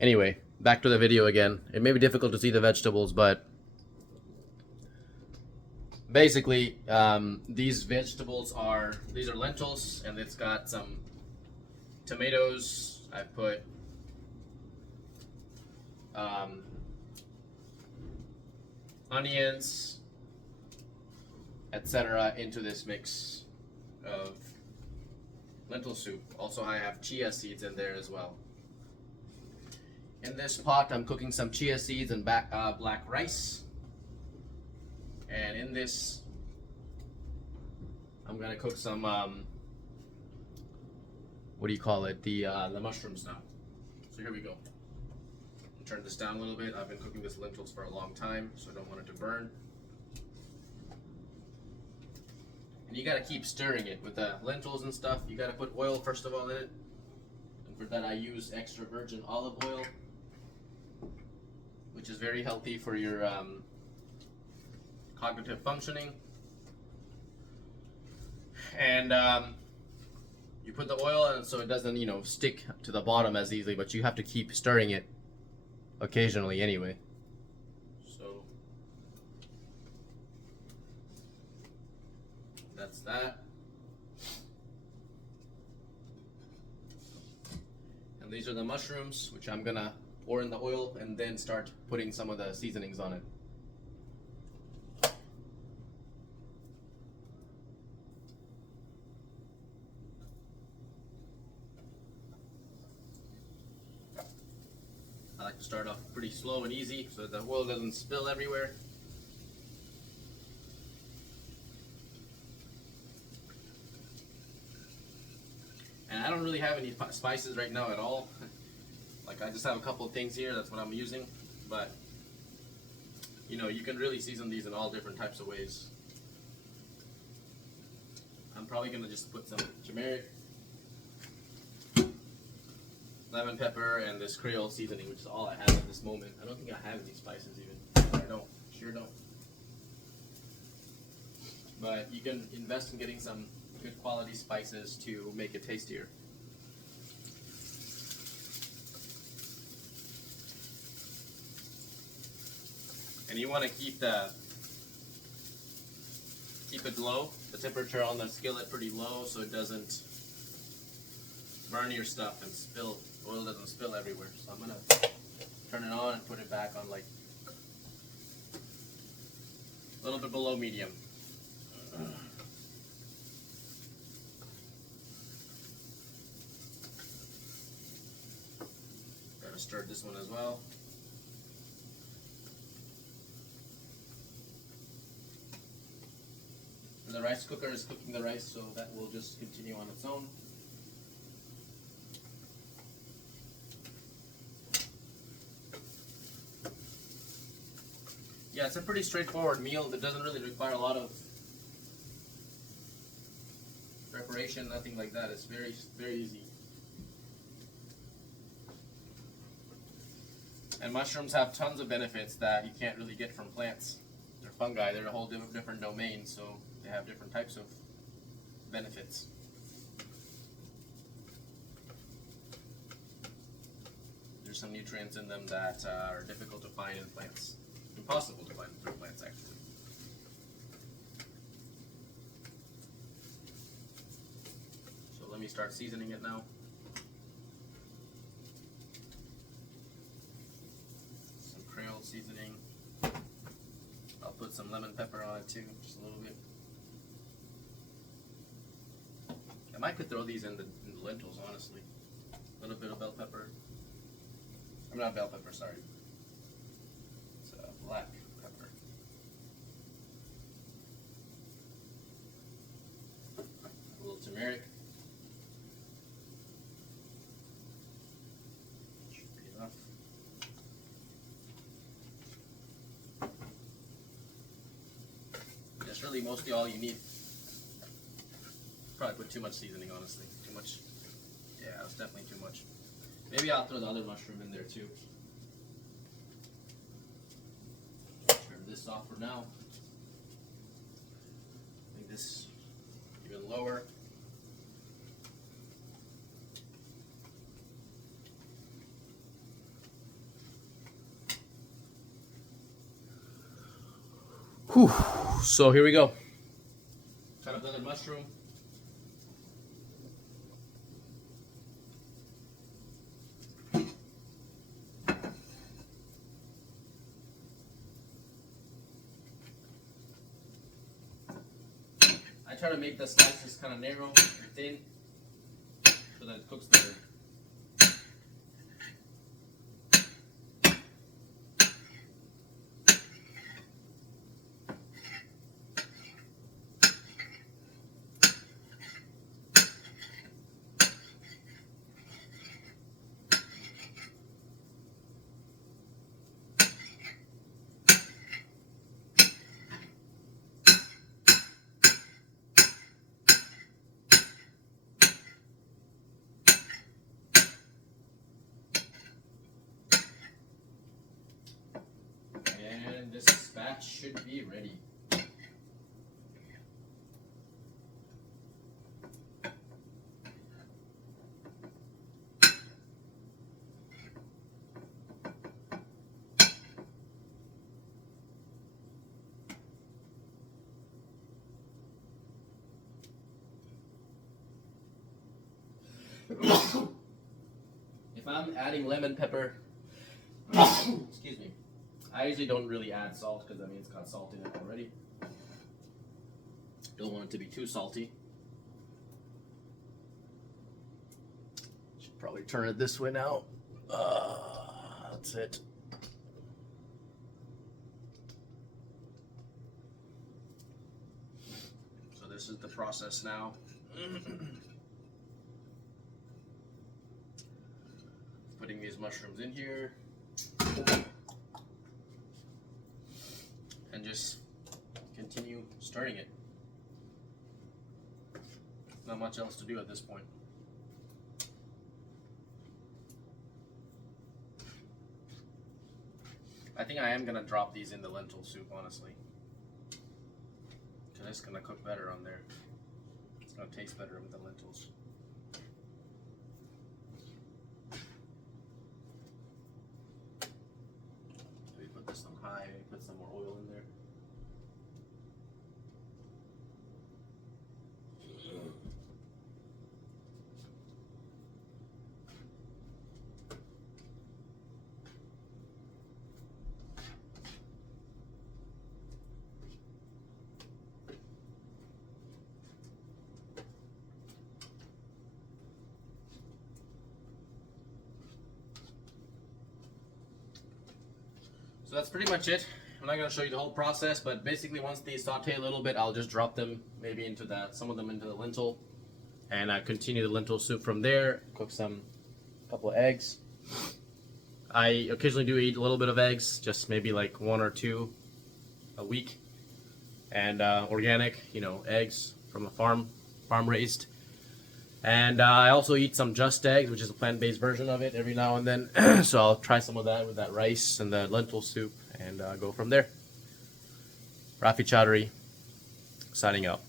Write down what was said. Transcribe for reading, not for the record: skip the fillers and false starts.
Anyway, back to the video again. It may be difficult to see the vegetables, but basically, these are lentils, and it's got some tomatoes. I put onions, etc. into this mix of lentil soup. Also, I have chia seeds in there as well. In this pot, I'm cooking some chia seeds and black rice. And in this, I'm gonna cook some what do you call it? The mushrooms now. So here we go. Turn this down a little bit. I've been cooking this lentils for a long time, so I don't want it to burn. And you gotta keep stirring it with the lentils and stuff. You gotta put oil first of all in it. And for that, I use extra virgin olive oil, which is very healthy for your cognitive functioning. And you put the oil in so it doesn't, stick to the bottom as easily, but you have to keep stirring it occasionally anyway. So that's that. And these are the mushrooms, which I'm gonna pour in the oil and then start putting some of the seasonings on it. I like to start off pretty slow and easy so that the oil doesn't spill everywhere. And I don't really have any spices right now at all. Like, I just have a couple of things here, that's what I'm using. But, you can really season these in all different types of ways. I'm probably going to just put some turmeric, lemon pepper, and this Creole seasoning, which is all I have at this moment. I don't think I have any spices even. I don't. Sure don't. But you can invest in getting some good quality spices to make it tastier. And you want to keep it low, the temperature on the skillet pretty low, so it doesn't burn your stuff and spill. Oil doesn't spill everywhere. So I'm gonna turn it on and put it back on like a little bit below medium. Gotta stir this one as well. And the rice cooker is cooking the rice, so that will just continue on its own. Yeah, it's a pretty straightforward meal that doesn't really require a lot of preparation, nothing like that. It's very, very easy. And mushrooms have tons of benefits that you can't really get from plants. They're fungi, they're a whole different domain, so they have different types of benefits. There's some nutrients in them that are difficult to find in plants. Impossible to find in plants, actually. So let me start seasoning it now. Some Creole seasoning. I'll put some lemon pepper on it too, just a little bit. I might could throw these in the lentils, honestly. A little bit of bell pepper. I'm not bell pepper, sorry. It's black pepper. A little turmeric. Should be enough. That's really mostly all you need. Probably put too much seasoning, honestly. Too much. Yeah, it was definitely too much. Maybe I'll throw the other mushroom in there too. Turn this off for now. Make this even lower. Whew. So here we go. Cut up another mushroom. I try to make the slices kind of narrow and thin so that it cooks better. And this batch should be ready. If I'm adding lemon pepper, excuse me, I usually don't really add salt because I mean it's got salt in it already. Don't want it to be too salty. Should probably turn it this way now. That's it. So this is the process now. Putting these mushrooms in here and just continue stirring it. Not much else to do at this point. I think I am gonna drop these in the lentil soup, honestly, because it's gonna cook better on there. It's gonna taste better with the lentils. This on high, put some more oil in there. So that's pretty much it. I'm not going to show you the whole process, but basically once these saute a little bit, I'll just drop them maybe into that, some of them into the lentil, and I continue the lentil soup from there. Cook some, couple of eggs. I occasionally do eat a little bit of eggs, just maybe like 1 or 2 a week, and organic, you know, eggs from a farm raised. And I also eat some just eggs, which is a plant-based version of it, every now and then. So I'll try some of that with that rice and the lentil soup and go from there. Rafi Chaudhry, signing out.